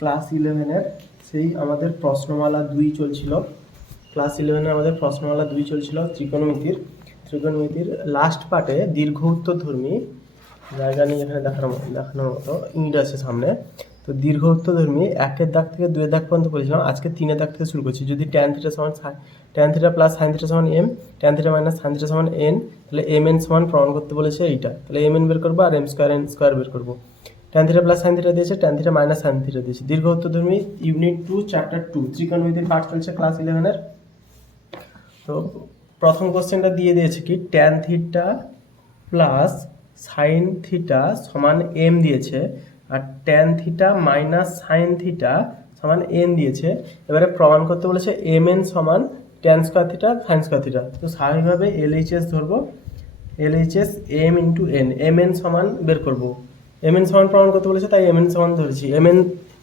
Class 11-এর সেই আমাদের প্রশ্নমালা 2 চলছিল। ক্লাস 11-এ আমাদের প্রশ্নমালা 2 চলছিল ত্রিকোণমিতির লাস্ট পার্টে দীর্ঘ উত্তরধর্মী, জায়গা নিয়ে এখানে দেখানোর মতো ইট আছে সামনে। তো দীর্ঘ উত্তরধর্মী 1-এর দাগ থেকে 2-এর দাগ পর্যন্ত বলেছিলাম, আজকে 3-এর দাগ থেকে শুরু করছি। যদি tan θ প্লাস sin θ সমান m, tan θ মাইনাস sin θ সমান n, তাহলে mn সমান প্রমাণ করতে বলেছে এইটা। তাহলে mn বের করবো আর m স্কোয়ার n স্কোয়ার বের করবো। tan θ প্লাস sin θ দিয়েছে, tan θ মাইনাস sin θ দিয়েছে। দীর্ঘ উত্তরধর্মী ইউনিট 2 চ্যাপ্টার 2 ত্রিকোণমিতির পাঠ চলছে ক্লাস 11-এর। তো প্রথম কোশ্চেনটা দিয়ে দিয়েছে কি tan θ প্লাস sin θ সমান m দিয়েছে, আর tan θ মাইনাস sin θ সমান n দিয়েছে। এবারে প্রমাণ করতে বলেছে mn সমান tan square theta sin square theta. তো স্বাভাবিকভাবে LHS ধরবো, LHS m into n, mn সমান বের করবো। mn সমান প্রমাণ করতে বলেছে তাই mn সমান ধরেছি। mn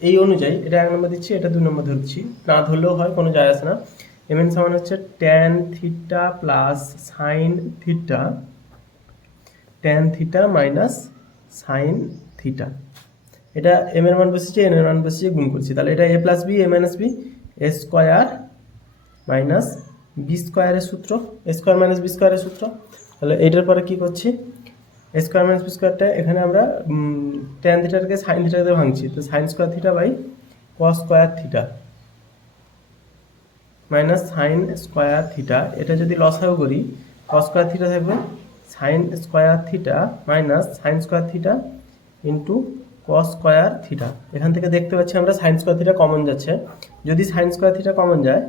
এই অনুযায়ী এটা 1 নম্বর দিচ্ছি, এটা 2 নম্বর ধরছি, না ধরলেও হয়, কোনো যায় আসে না। mn সমান হচ্ছে tan θ plus sin θ, tan θ minus sin θ। এটা m এর মান বসিয়েছি, n এর মান বসিয়ে গুণ করছি, তাহলে এটা a plus B, a minus B, a square minus B স্কোয়ারের সূত্র, a স্কোয়ার মাইনাস বি স্কোয়ারের সূত্র। তাহলে এইটার পরে কি করছি, a স্কোয়ার মাইনাস বি স্কোয়ারটা এখানে আমরা tan থিটাকে sin থিটাতে ভাঙছি, তো sin square theta by cos square theta minus sin square theta. এটা যদি লসাগু করি cos স্কোয়ার থিটা থাকবে sin square theta minus sin square theta into cos square theta. এখান থেকে দেখতে পাচ্ছি আমরা sin স্কোয়ার থিটা কমন যাচ্ছে। যদি sin স্কোয়ার থিটা কমন যায়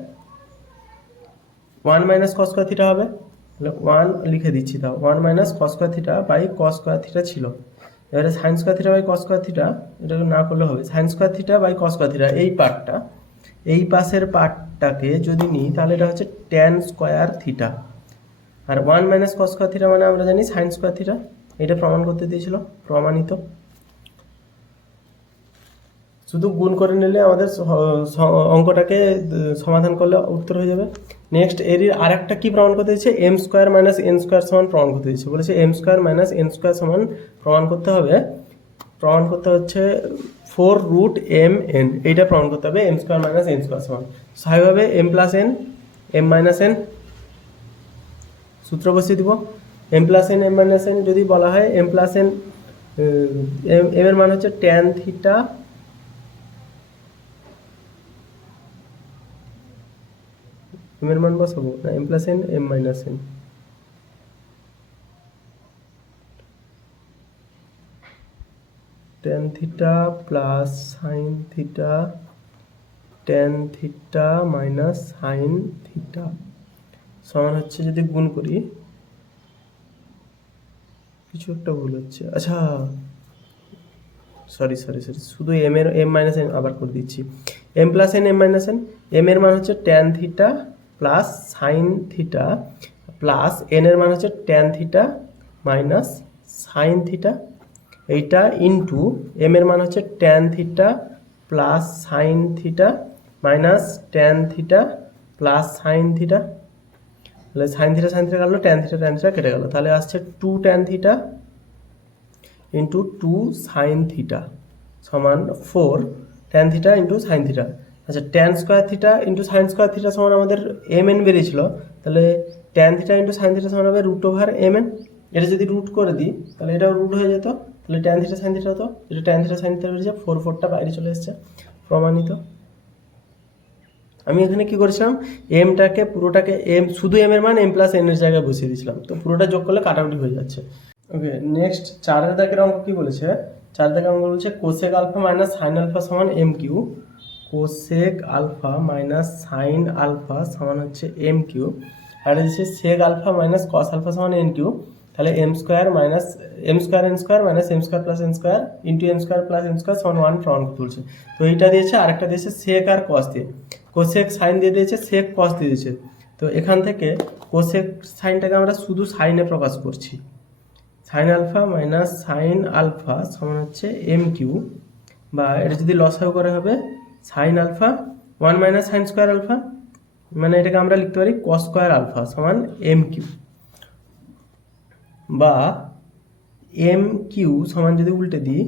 1 মাইনাস cos স্কোয়ার থিটা হবে, তাহলে 1 লিখে দিচ্ছি, তাও 1 minus cos square theta by cos square theta ছিল। এবারে sin square theta by cos square theta, এটা না করলে হবে sin square theta by cos square theta. এই পার্টটা, এই পাশের পার্টটাকে যদি নিই তাহলে এটা হচ্ছে tan স্কোয়ার থিটা, আর 1 মাইনাস cos স্কোয়ার থিটা মানে আমরা জানি sin স্কোয়ার থিটা। এটা প্রমাণ করতে দিয়েছিল, প্রমাণিত। শুধু গুণ করে নিলে আমাদের অঙ্কটাকে সমাধান করলে উত্তর হয়ে যাবে। নেক্সট এর আরেকটা কি প্রমাণ করতে দিয়েছে, M square minus N square সমান প্রমাণ করতে দিয়েছে। বলেছে M square minus N square সমান প্রমাণ করতে হবে, প্রমাণ করতে হচ্ছে 4 রুট এম এন, এইটা প্রমাণ করতে হবে M square minus N square সমান। স্বাভাবিকভাবে M plus N, M minus N, সূত্র বসিয়ে দিব। M plus N, M minus N যদি বলা হয় এম প্লাস এন, এম এর মান হচ্ছে tan থিটা এম এর মান বসাবো না, M plus N, M minus N, tan theta plus sine theta, tan theta minus sine theta সমান হচ্ছে, যদি গুণ করি কিছু একটা ভুল হচ্ছে, আচ্ছা সরি, শুধু এম এর এম মাইনাস এন আবার করে দিচ্ছি। M plus N, M minus N, M এর মান হচ্ছে tan theta plus sine theta, plus N এর মান হচ্ছে tan theta minus sine theta, এইটা ইন্টু এম এর মান হচ্ছে tan theta plus sine theta minus tan theta plus sine theta. তাহলে সাইন থিটা কাটলো, tan থিটা কেটে গেল, তাহলে আসছে 2 tan theta into 2 sine theta সমান 4 tan theta into sine theta. আচ্ছা, tan square theta into sign square theta সমান আমাদের এম এন বেরিয়েছিল, তাহলে tan theta into sine theta সমান হবে রুট ওভার এম এন। এটা যদি রুট করে দিই তাহলে এটাও রুট হয়ে যেত, তাহলে tan থিটা সাইন থিটা হতো, এটা tan থিটা সাইন থিটা বেরিয়েছে, 4টা বাইরে চলে এসছে, প্রমাণিত। আমি এখানে কি করেছিলাম, এমটাকে পুরোটাকে এম, শুধু এম এর মান এম প্লাস এন এর জায়গায় বসিয়ে দিয়েছিলাম, তো পুরোটা যোগ করলে কাটাকুটি হয়ে যাচ্ছে। ওকে, নেক্সট 4-এর দাগের অঙ্ক কি বলেছে, 4 দাগের অঙ্ক বলছে cosec alpha minus sine alpha সমান M Q, cosec alpha minus sine alpha সমান হচ্ছে এম কিউ, আর হচ্ছে sec alpha minus cos alpha সমান এন কিউ। তাহলে M square minus M square N square minus M square plus N square into M square plus N square সমান 1 প্রমাণ করতে বলছে। তো এইটা দিয়েছে, আরেকটা দিয়েছে সেক আর কস দিয়ে, কোসেক সাইন দিয়ে দিয়েছে, সেক কস দিয়ে দিয়েছে। তো এখান থেকে কোসেক সাইনটাকে আমরা শুধু সাইনে প্রকাশ করছি, sine alpha minus sine alpha সমান হচ্ছে এম কিউ, বা এটা যদি লসাগু করে হবে sine alpha 1 minus sine square alpha, মানে এটাকে আমরা লিখতে পারি কস স্কোয়ার আলফা সমান এম কিউ, বা এম কিউ সমান যদি উল্টে দিই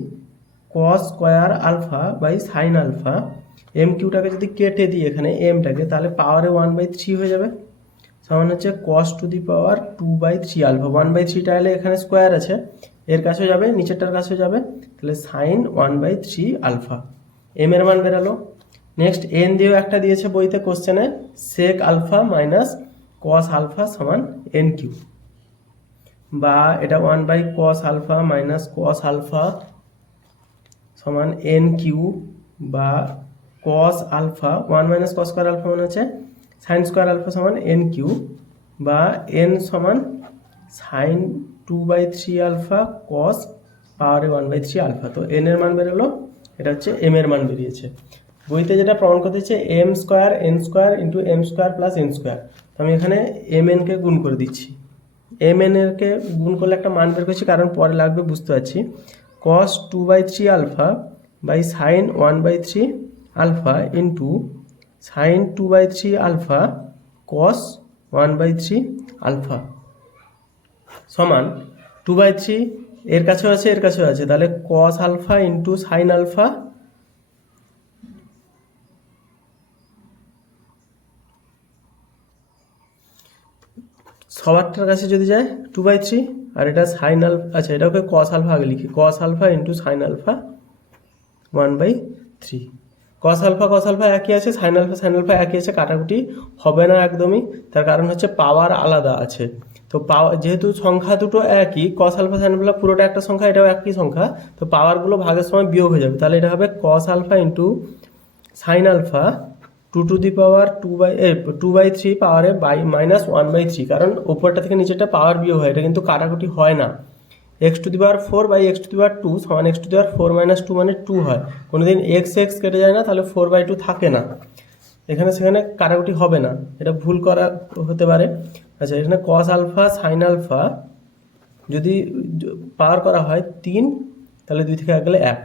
cos square alpha by sine alpha, M কিউটাকে যদি কেটে দিই এখানে এমটাকে, তাহলে পাওয়ারে 1/3 হয়ে যাবে, সমান হচ্ছে কস টু দি পাওয়ার 2/3 আলফা। 1/3টা এলে এখানে স্কোয়ার আছে, এর কাছেও যাবে নিচেরটার কাছেও যাবে, তাহলে সাইন 1/3 আলফা। এম এর মান বেরালো। নেক্সট এন দিয়েও একটা দিয়েছে বইতে কোশ্চেনে, sec alpha minus cos alpha সমান এন কিউ, বা এটা 1/cos alpha minus cos alpha সমান এন কিউ, বা cos alpha 1 minus cos square alpha মানে হচ্ছে সাইন স্কোয়ার আলফা সমান এন কিউ, বা এন সমান সাইন 2/3 আলফা কস পাওয়ারে 1/3 আলফা। তো এন এর মান বেরোলো, এটা হচ্ছে এম এর মান বেরিয়েছে। বইতে যেটা প্রমাণ করতে হচ্ছে M square N square into M square plus N square. তো আমি এখানে এম এনকে গুণ করে দিচ্ছি, এম এন এরকে গুণ করলে একটা মান বের করছি, কারণ পরে লাগবে বুঝতে পারছি। Cos 2/3 alpha by sine 1/3 alpha into sine 2/3 alpha cos 1/3 alpha সমান 2/3, এর কাছেও আছে এর কাছেও আছে, তাহলে cos alpha into sine alpha সবারটার কাছে যদি যায় 2/3, আর এটা সাইন আলফা, আচ্ছা এটা ওকে কস আলফা আগে লিখি, cos alpha into sine alpha 1/3। Cos alpha একই আছে, সাইন আলফা একই আছে, কাটাকুটি হবে না একদমই, তার কারণ হচ্ছে পাওয়ার আলাদা আছে। তো পাওয়ার যেহেতু সংখ্যা দুটো একই, কস আলফা সাইন আলফা পুরোটা একটা সংখ্যা, এটাও একই সংখ্যা, তো পাওয়ারগুলো ভাগের সময় বিয়োগ হয়ে যাবে, তাহলে এটা হবে cos alpha into sine alpha 2 to the power 2/3 পাওয়ারে বাই মাইনাস 1/3, কারণ ওপরটা থেকে নিচেরটা পাওয়ার বিয়োগ হয়, এটা কিন্তু কাটাকুটি হয় না। X to the power 4 by x to the power 2 সমান x to the power 4 minus 2 মানে 2 হয়, কোনোদিন এক্স কেটে যায় না, তাহলে 4/2 থাকে না, এখানে সেখানে কাটাকুটি হবে না, এটা ভুল করা হতে পারে। আচ্ছা এখানে কস আলফা সাইন আলফা যদি পাওয়ার করা হয় 3, তাহলে 2 থেকে 1 গেলে 1,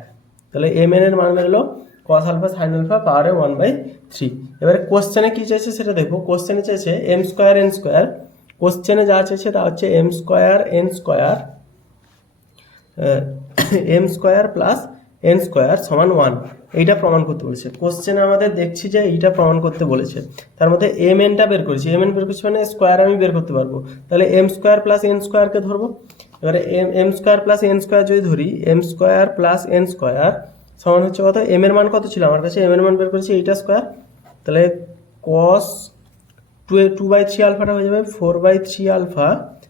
তাহলে এম এন এর মান বেরোলো কস আলফা সাইন আলফা পাওয়ারে 1/3। এবারে কোশ্চেনে কি চাইছে সেটা দেখো, কোশ্চেনে চাইছে এম স্কোয়ার এন স্কোয়ার, কোশ্চেনে যা চাইছে তা হচ্ছে M square N square M square plus N square সমান 1, এইটা প্রমাণ করতে বলেছে কোশ্চেনে। আমাদের দেখছি যে এইটা প্রমাণ করতে বলেছে, তার মধ্যে এম এনটা বের করেছি, এম এন বের করছি মানে স্কোয়ার আমি বের করতে পারবো, তাহলে এম স্কোয়ার প্লাস এন স্কোয়ারকে ধরবো। এবারে M square plus N square যদি ধরি, M square plus N square সমান হচ্ছে কত, এম এর মান কত ছিল আমার কাছে, এম এর মান বের করেছি এইটা স্কোয়ার, তাহলে কস 2/3 আলফাটা হয়ে যাবে 4/3 আলফা,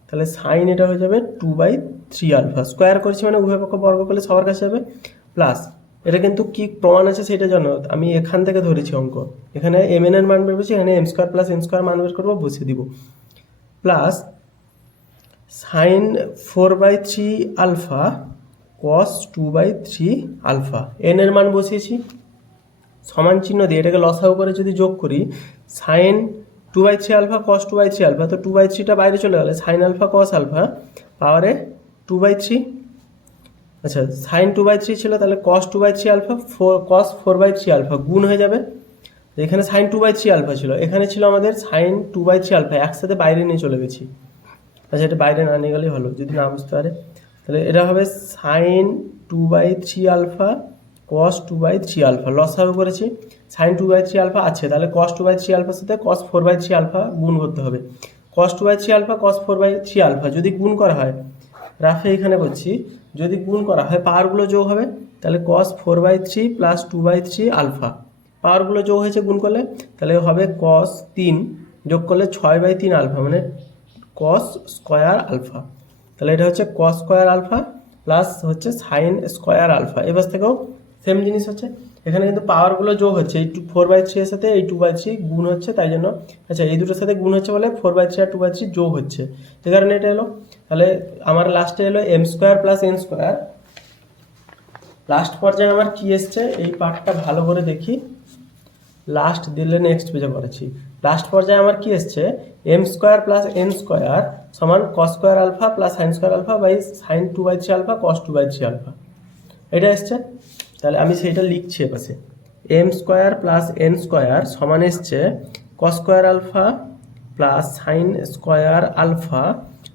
তাহলে সাইন এটা হয়ে যাবে 2/3 আলফা, স্কোয়ার করছি মানে উভয় পক্ষ বর্গ করলে সবার কাছে যাবে, প্লাস এটা কিন্তু কি প্রমাণ আছে সেটা জানো, আমি এখান থেকে ধরেছি অঙ্ক, এখানে এম এন এর মান বের করছি, এখানে M square plus N square মান বের করবো, বসিয়ে দিব, plus sine 4/3 alpha cos 2/3 alpha, N এর মান বসিয়েছি, সমান চিহ্ন দিয়ে এটাকে লসাগু করে যদি যোগ করি, সাইন 2/3 আলফা কস 2/3 আলফা, তো 2/3টা বাইরে চলে গেলে সাইন আলফা কস আলফা পাওয়ারে 2/3, আচ্ছা সাইন 2/3 ছিল, তাহলে কস 2/3 আলফা কস 4/3 আলফা গুণ হয়ে যাবে, এখানে সাইন 2/3 আলফা ছিল, এখানে ছিল আমাদের সাইন 2/3 আলফা, একসাথে বাইরে নিয়ে চলে গেছি, আচ্ছা এটা বাইরে না নিয়ে গেলেই হলো যদি না বুঝতে পারে, তাহলে এটা হবে সাইন 2/3 আলফা কস 2/3 আলফা, লসাগু করেছি, সাইন 2/3 আলফা আছে, তাহলে কস 2/3 আলফার সাথে কস 4/3 আলফা গুণ করতে হবে, কস 2/3 আলফা কস 4/3 আলফা যদি গুণ করা হয়, রাফে এখানে করছি, যদি গুণ করা হয় পাওয়ারগুলো যোগ হবে, তাহলে কস 4/3 প্লাস 2/3 আলফা, পাওয়ারগুলো যোগ হয়েছে গুণ করলে, তাহলে হবে কস 3 যোগ করলে 6/3 আলফা মানে কস স্কোয়ার আলফা, তাহলে এটা হচ্ছে কস স্কোয়ার আলফা প্লাস হচ্ছে সাইন স্কোয়ার আলফা, এবার থেকেও সেম জিনিস হচ্ছে, এখানে কিন্তু পাওয়ারগুলো যোগ হচ্ছে, এই 4/3 এর সাথে এই 2/3 গুণ হচ্ছে, তাই জন্য আচ্ছা এই দুটোর সাথে গুণ হচ্ছে বলে 4/3 আর 2/3 যোগ হচ্ছে, যে কারণে এটা এলো, তাহলে আমার লাস্টে এলো M square plus N square. Last পর্যায়ে আমার কি এসছে এই পার্টটা ভালো করে দেখি, লাস্ট দিলে নেক্সট পেজে করেছি, লাস্ট পর্যায়ে আমার কি এসছে, M square plus N square সমান cos square alpha plus sine square alpha by sine 2/3 alpha cos 2/3 alpha, এটা এসছে, তাহলে আমি সেইটা লিখছি এপাশে, M square plus N square সমান এসছে cos square alpha plus sine square alpha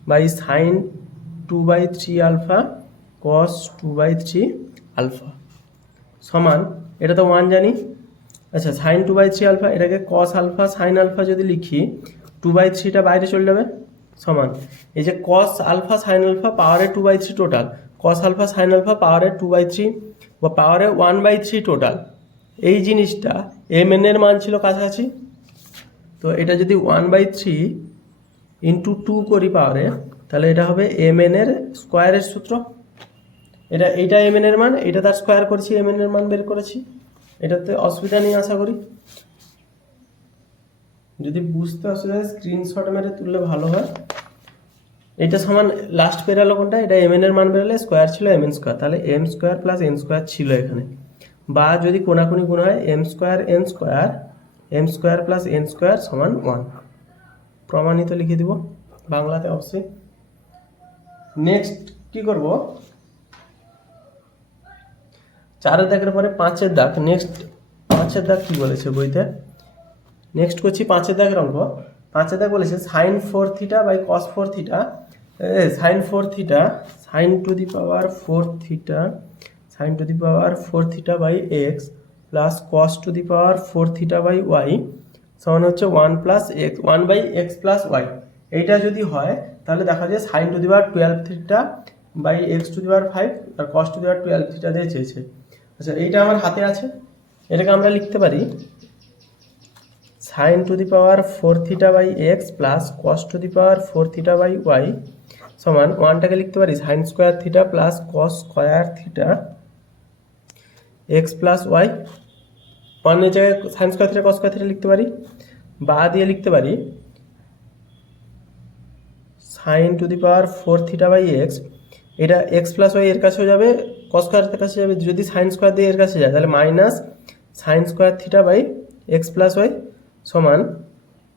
by sine 2/3 alpha cos 2/3 alpha. সমান, এটা তো 1 জানি। আচ্ছা সাইন 2/3 আলফা, এটাকে কস আলফা সাইন আলফা যদি লিখি 2/3টা বাইরে চলে যাবে, সমান এই যে কস আলফা সাইন আলফা পাওয়ারে 2/3 total, cos alpha sine alpha পাওয়ারে 2/3 বা পাওয়ারে 1/3 টোটাল। এই জিনিসটা এম এন এর মান ছিল কাছাকাছি, তো এটা যদি 1/3 ইন্টু 2 করি পাওয়ারে, তাহলে এটা হবে এম এন এর স্কোয়ারের সূত্র। এইটা এম এন এর মান, এটা তার স্কোয়ার করেছি, এম এন এর মান বের করেছি। এটাতে অসুবিধা নেই আশা করি। যদি বুঝতে অসুবিধা হয় স্ক্রিনশট মেরে তুললে ভালো হয়। এটা সমান লাস্ট বেরালো কোনটা, এটা এম এন এর মান বেরোলে স্কোয়ার ছিল এম এন স্কোয়ার, তাহলে M square plus N square ছিল এখানে। বা যদি কোনাকুনি গুণ হয় M square plus N square সমান 1, প্রমাণিত লিখে দিব বাংলাতে অবশ্যই। নেক্সট কি করব, 4 দাগের পরে 5 দাগ। নেক্সট 5 দাগ কি বলেছে বইতে, নেক্সট করছি 5 দাগের অঙ্ক। 5 দাগ বলেছে sine 4 theta by cos 4 theta, sine 4 theta sine to the power 4 theta by x plus cos to the power 4 theta by Y সমান হচ্ছে 1/x প্লাস ওয়াই। এইটা যদি হয় তাহলে দেখা যায় sine to the power 12 theta by x to the power 5 আর cos to the power 12 theta দিয়ে চেয়েছে। আচ্ছা এইটা আমার হাতে আছে, এটাকে আমরা লিখতে পারি sine to the power 4 theta by x plus cos to the power 4 theta by Y সমান 1টাকে লিখতে পারি sine square theta plus cos square theta x plus y. 1 এর জায়গায় sine square theta cos square theta লিখতে পারি, বা দিয়ে লিখতে পারি sine to the power 4 theta by x, এটা এক্স প্লাস ওয়াই এর কাছেও যাবে, কস স্কোয়ারের কাছে যাবে, যদি সাইন স্কোয়ার দিয়ে এর কাছে যায় তাহলে minus sine square theta by x plus y সমান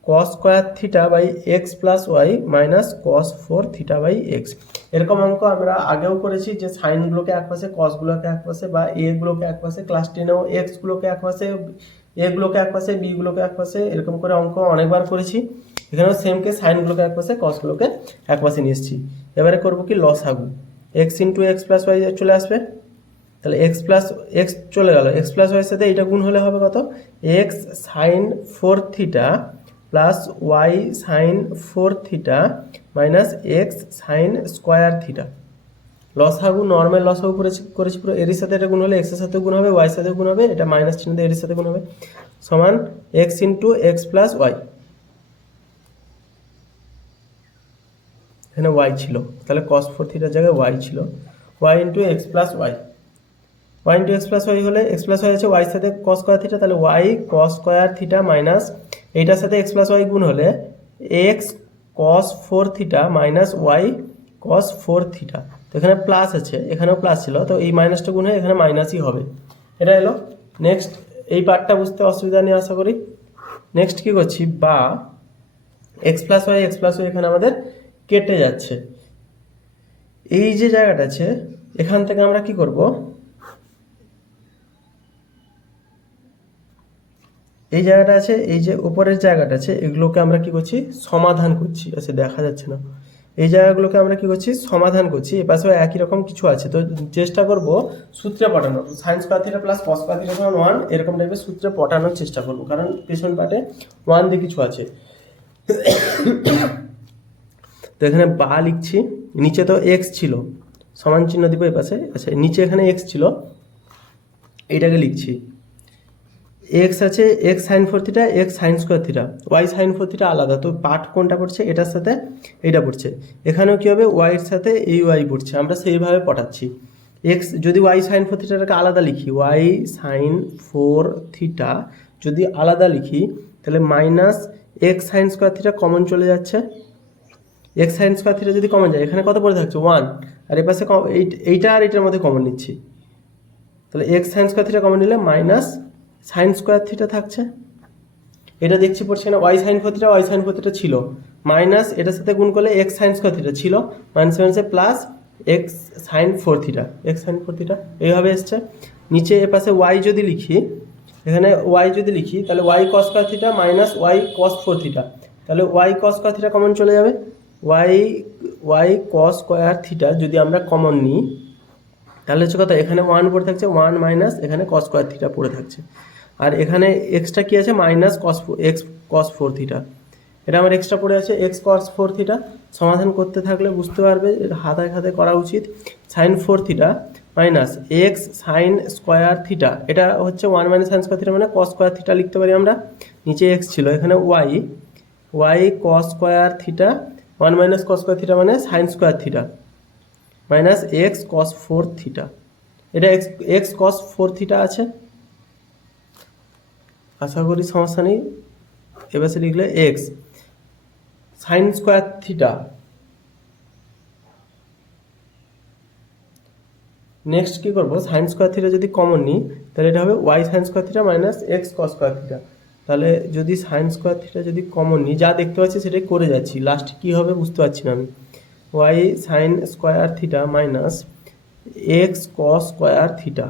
cos square theta by x plus y minus cos 4 theta by x. এরকম অঙ্ক আমরা আগেও করেছি যে সাইনগুলোকে একপাশে, কসগুলোকে একপাশে, বা এগুলোকে একপাশে, ক্লাস 10এও এক্সগুলোকে একপাশে, এগুলোকে একপাশে, বিগুলোকে একপাশে, এরকম করে অঙ্ক অনেকবার করেছি। এখানেও সেম কে সাইনগুলোকে একপাশে, কসগুলোকে একপাশে নিয়ে এসেছি। এবারে করবো কি লসাগু, x into x plus y চলে আসবে, তাহলে এক্স প্লাস এক্স চলে গেল, এক্স প্লাস ওয়াইয়ের সাথে এটা গুণ হলে হবে কত, x sine 4 theta plus y sine 4 theta minus x sine square theta. লসাগু নর্মাল লসাগু করেছি পুরো, এর সাথে এটা গুণ হলে এক্সের সাথে গুণ হবে, ওয়াইয়ের সাথে গুণ হবে, এটা মাইনাস চিহ্ন দিয়ে এর সাথে গুণ হবে, সমান x into x plus y. এখানে ওয়াই ছিল, তাহলে কস 4 থিটার জায়গায় ওয়াই ছিল, y into x plus y. Y into x plus y হলে এক্স প্লাস ওয়াই আছে ওয়াইয়ের সাথে কস স্কোয়ার থিটা, তাহলে y cos square theta minus এইটার সাথে এক্স প্লাস ওয়াই গুণ হলে x cos 4 theta minus y cos 4 theta. তো এখানে প্লাস আছে, এখানেও প্লাস ছিল, তো এই মাইনাসটা গুণ হয়ে এখানে মাইনাসই হবে। এটা এলো। নেক্সট এই পার্টটা বুঝতে অসুবিধা নেই আশা করি। নেক্সট কি করছি, বা এক্স প্লাস ওয়াই এখানে আমাদের কেটে যাচ্ছে। এই যে জায়গাটা আছে এখান থেকে আমরা কি করব, এই জায়গাটা আছে, এই যে উপরের জায়গাটা আছে, এগুলোকে আমরা কি করছি সমাধান করছি। আচ্ছা দেখা যাচ্ছে না, এই জায়গাগুলোকে আমরা কি করছি সমাধান করছি। এপাশেও একই রকম কিছু আছে, তো চেষ্টা করব সূত্রে পটানোর, sine square theta plus cos square theta সমান 1 এরকম টাইপের সূত্রে পটানোর চেষ্টা করব, কারণ পেছন পাটে 1 দিয়ে কিছু আছে। তো এখানে বা লিখছি, নিচে তো এক্স ছিল, সমান চিহ্ন দিব এই পাশে। আচ্ছা নিচে এখানে এক্স ছিল, এইটাকে লিখছি এক্স আছে x sine 4 theta x sine square theta, y sine 4 theta আলাদা, তো পার্ট কোনটা পড়ছে, এটার সাথে এইটা পড়ছে। এখানেও কী হবে, ওয়াইয়ের সাথে এই ওয়াই পড়ছে, আমরা সেইভাবে পটাচ্ছি। এক্স যদি ওয়াই সাইন 4 থিটাটাকে আলাদা লিখি, ওয়াই সাইন 4 থিটা যদি আলাদা লিখি তাহলে minus x sine square theta common চলে যাচ্ছে, এক্স সাইন স্কোয়ার থিটা যদি কমন যায় এখানে কত পড়ে থাকছে 1, আর এপাশে এইটা আর এটার মধ্যে কমন নিচ্ছি, তাহলে x sine square theta common নিলে মাইনাস সাইন স্কোয়ার থিটা থাকছে। এটা দেখছি পড়ছে না, y sine 4 theta y sine 4 theta ছিল, মাইনাস এটার সাথে গুণ করলে এক্স সাইন স্কোয়ার থিটা ছিল, মাইনাস মাইনাসে plus x sine 4 theta, x sine 4 theta এইভাবে এসছে। নিচে এপাশে ওয়াই যদি লিখি, এখানে ওয়াই যদি লিখি তাহলে y cos square theta minus y cos 4 theta, তাহলে y cos square theta common চলে যাবে, ওয়াই কস স্কোয়ার থিটা যদি আমরা কমন নিই তাহলে হচ্ছে কথা, এখানে 1 পড়ে থাকছে, 1 মাইনাস এখানে কস স্কোয়ার থিটা পড়ে থাকছে, আর এখানে এক্সট্রা কী আছে মাইনাস এক্স কস 4 থিটা, এটা আমার এক্সট্রা পড়ে আছে এক্স কস 4 থিটা। সমাধান করতে থাকলে বুঝতে পারবে, হাতায় হাতে করা উচিত। Sine 4 theta minus x sine square theta, এটা হচ্ছে 1 মাইনাস সাইন স্কোয়ার থিটা মানে কস স্কোয়ার থিটা লিখতে পারি আমরা। নিচে এক্স ছিল, এখানে y cos square theta, 1 minus cos square theta মানে sine square theta minus x cos 4 theta, এটা এক্স কস 4 থিটা আছে, আশা করি সমস্যা নেই। এবার সে লিখলে x sine square theta, next কী করবো, সাইন স্কোয়ার থিটা যদি কমন নিই তাহলে এটা হবে y sine square theta minus x cos square theta. তাহলে যদি সাইন স্কোয়ার থিটা যদি কমন নিই, যা দেখতে পাচ্ছি সেটাই করে যাচ্ছি, লাস্ট কী হবে বুঝতে পারছি না আমি। Y sine square theta minus x cos square theta,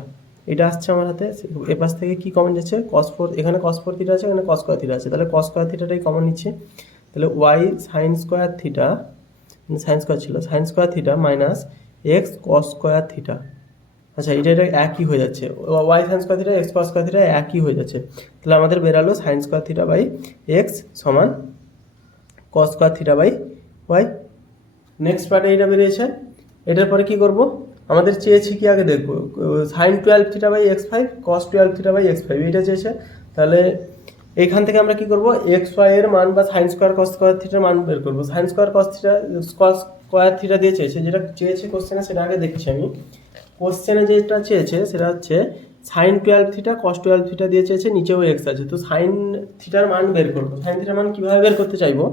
এটা আসছে আমার হাতে। এপাশ থেকে কি কমন যাচ্ছে, কস 4, এখানে কস 4 থিটা আছে, এখানে কস স্কোয়ার থিটা আছে, তাহলে কস স্কোয়ার থিটাটাই কমন নিচ্ছে। তাহলে y sine square theta, sine square ছিল, sine square theta minus x cos square theta. আচ্ছা, এটা একই হয়ে যাচ্ছে, y sine square theta x cos square theta একই হয়ে যাচ্ছে। তাহলে আমাদের বেরালো sine square theta by x সমান cos square theta by y. Next পার্টে এটা বেরিয়েছে। এটার পরে কি করব, আমাদের চেয়েছি কি আগে দেখবো, sine 12 theta by x 5 cos 12 theta by x 5, এটা চেয়েছে। তাহলে এইখান থেকে আমরা কি করব, এক্স ওয়াই এর মান বা সাইন স্কোয়ার কস স্কোয়ার থিটার মান বের করবো। Sine square cos theta cos square theta দিয়ে চেয়েছে, যেটা চেয়েছে কোশ্চেনে সেটা আগে দেখছি আমি। কোশ্চেনে যেটা চেয়েছে সেটা হচ্ছে সাইন 12 থিটা কস 12 থিটা দিয়ে চেয়েছে, নিচেও এক্স আছে, তো সাইন থিটার মান বের করবো। সাইন থিটার মান কীভাবে বের করতে চাইবো,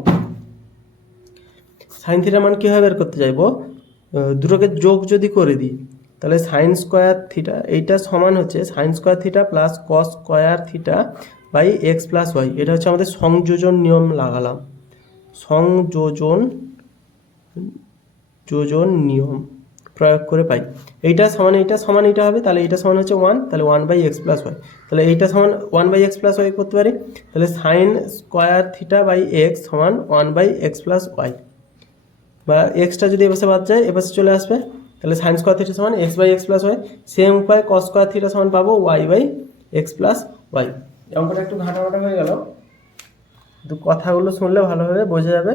সাইন থিটার মান কীভাবে বের করতে চাইবো, দুটোকে যোগ যদি করে দিই তাহলে সাইন স্কোয়ার থিটা এইটা সমান হচ্ছে sine square theta plus cos square theta by x plus y. এটা হচ্ছে আমাদের সংযোজন নিয়ম লাগালাম, যোজন নিয়ম প্রয়োগ করে পাই। এইটা সমান এইটা হবে, তাহলে এইটা সমান হচ্ছে 1, তাহলে 1 বাই এক্স প্লাস ওয়াই। তাহলে এইটা সমান 1 বাই এক্স প্লাস ওয়াই করতে পারি, তাহলে sine square theta by x সমান 1 বাই এক্স প্লাস ওয়াই, বা এক্সটা যদি এপাশে বাদ যায় এপাশে চলে আসবে, তাহলে সাইন স্কোয়ার থিটা সমান x by x plus y. Same উপায় কস স্কোয়ার থিটা সমান পাবো y by x plus y. অঙ্কটা একটু ঘাটাঘাটা হয়ে গেল, কিন্তু কথাগুলো শুনলে ভালোভাবে বোঝা যাবে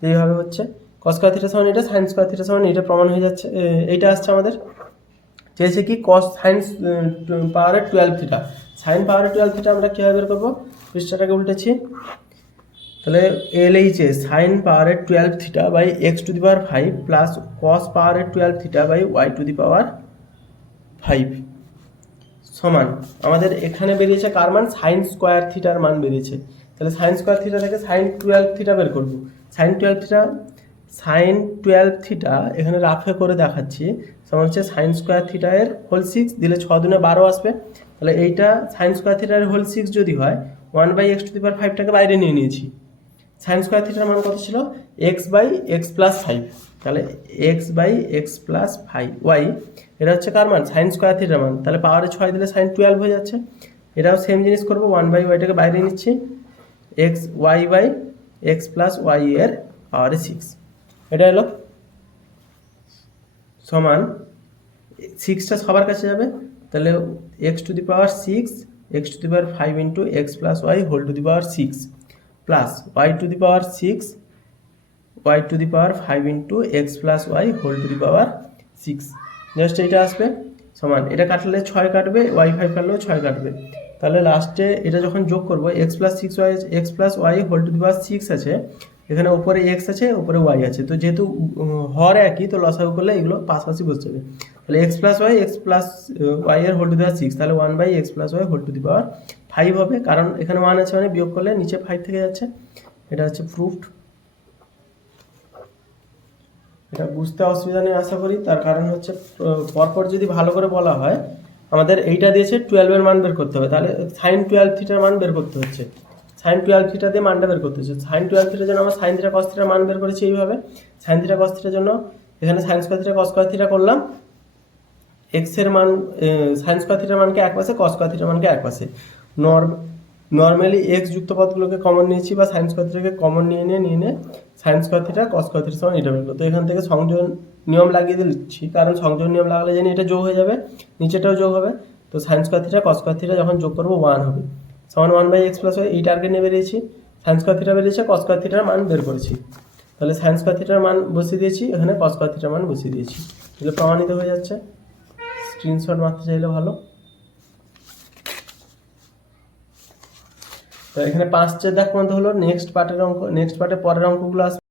যে এইভাবে হচ্ছে। কস স্কোয়ার থিটা সমান এটা, সাইন স্কোয়ার থিটা সমান এটা প্রমাণ হয়ে যাচ্ছে। এইটা আসছে আমাদের, চেয়েছে কি কস সাইন পাওয়ারের 12 থিটা, সাইন পাওয়ারের 12 থিটা আমরা কীভাবে বের করবো, পৃষ্ঠাটাকে উল্টেছি। তাহলে এলএইচে সাইন পাওয়ারের 12 theta by x to the power 5 plus cos পাওয়ারের 12 theta by y to the power 5 সমান আমাদের এখানে বেরিয়েছে কার মান, সাইন স্কোয়ার থিটার মান বেরিয়েছে। তাহলে সাইন স্কোয়ার থিটা থেকে সাইন 12 থিটা বের করবো। সাইন 12 থিটা এখানে রাফে করে দেখাচ্ছি, সমান হচ্ছে সাইন স্কোয়ার থিটা এর হোল 6 দিলে 6 দুনে 12 আসবে। তাহলে এইটা সাইন স্কোয়ার থিটার হোল 6 যদি হয়, 1 বাই এক্স টু দি পাওয়ার 5টাকে বাইরে নিয়ে নিয়েছি। সাইন স্কোয়ার থিটার মান কত ছিল, এক্স বাই এক্স প্লাস 5, তাহলে x by x plus 5 y, এটা হচ্ছে কার মান, সাইন স্কোয়ার থিটার মান। তাহলে পাওয়ারে 6 দিলে সাইন 12 হয়ে যাচ্ছে। এটাও সেম জিনিস করবো, 1 বাই ওয়াইটাকে বাইরে নিচ্ছি, x y by x plus y এর পাওয়ারে 6, এটা এলো সমান 6টা সবার কাছে যাবে, তাহলে x to the power 6 x to the power 5 into x plus y whole to the power 6 plus y to the power 6 y to the power 5 into x plus y whole to the power 6, just এইটা আসবে সমান, এটা কাটলে 6 কাটবে, Y 5 কাটলেও 6 কাটবে। তাহলে লাস্টে এটা যখন যোগ করবো x plus 6 y, x plus y whole to the power 6 আছে, এখানে উপরে এক্স আছে উপরে ওয়াই আছে, তো যেহেতু হর একই তো লসাগু করলে এগুলো পাশাপাশি বসে যাবে। তাহলে এক্স প্লাস ওয়াই এর হোল টু দি পাওয়ার 6, তাহলে 1 by x plus y whole to the power 5 হবে, কারণ এখানে 1 আছে মানে বিয়োগ করলে নিচে 5 থেকে যাচ্ছে। এটা হচ্ছে প্রুফড। এটা বুঝতে অসুবিধা নেই আশা করি, তার কারণ হচ্ছে পরপর যদি ভালো করে বলা হয়, আমাদের এইটা দিয়েছে 12 এর মান বের করতে হবে, তাহলে সাইন 12 থিটার মান বের করতে হচ্ছে, সাইন 12 থিটা দিয়ে মানটা বের করতে হচ্ছে। সাইন 12 থিটার জন্য আমরা সাইন থিটা কস থিটার মান বের করেছি এইভাবে, সাইন থিটা কস থিটার জন্য এখানে sign square theta cos square theta করলাম, এক্স এর মান সাইন স্কোয়ার থিটার মানকে এক পাশে, কস স্কোয়ার থিটার মানকে এক পাশে, নর্মালি এক্স যুক্ত পদগুলোকে কমন নিয়েছি বা সাইন স্কোয়ার থিটাকে কমন নিয়ে sign square theta cos square থিটার সমান এটা বের করতে। তো এখান থেকে সংযোজন নিয়ম লাগিয়ে দিচ্ছি, কারণ সংযোগ নিয়ম লাগালে জানি এটা যোগ হয়ে যাবে, নিচেটাও যোগ হবে। তো sign square theta cos square theta যখন যোগ করবো 1 হবে, সমান 1/x প্লাস ওয়াই। এই টার্গেট নিয়ে বেরিয়েছি, সাইন স্কোয়ার থিটা বেরিয়েছে, কস স্কোয়ার থিটার মান বের করেছি। তাহলে সাইন স্কোয়ার থিটার মান বসিয়ে দিয়েছি, এখানে কস স্কোয়ার থিটার মান বসিয়ে দিয়েছি, তাহলে প্রমাণিত হয়ে যাচ্ছে। স্ক্রিনশট মারতে চাইলে ভালো। তো এখানে 5 দেখ পর্যন্ত হলো। নেক্সট পার্টের পরের অঙ্কগুলো আসবে।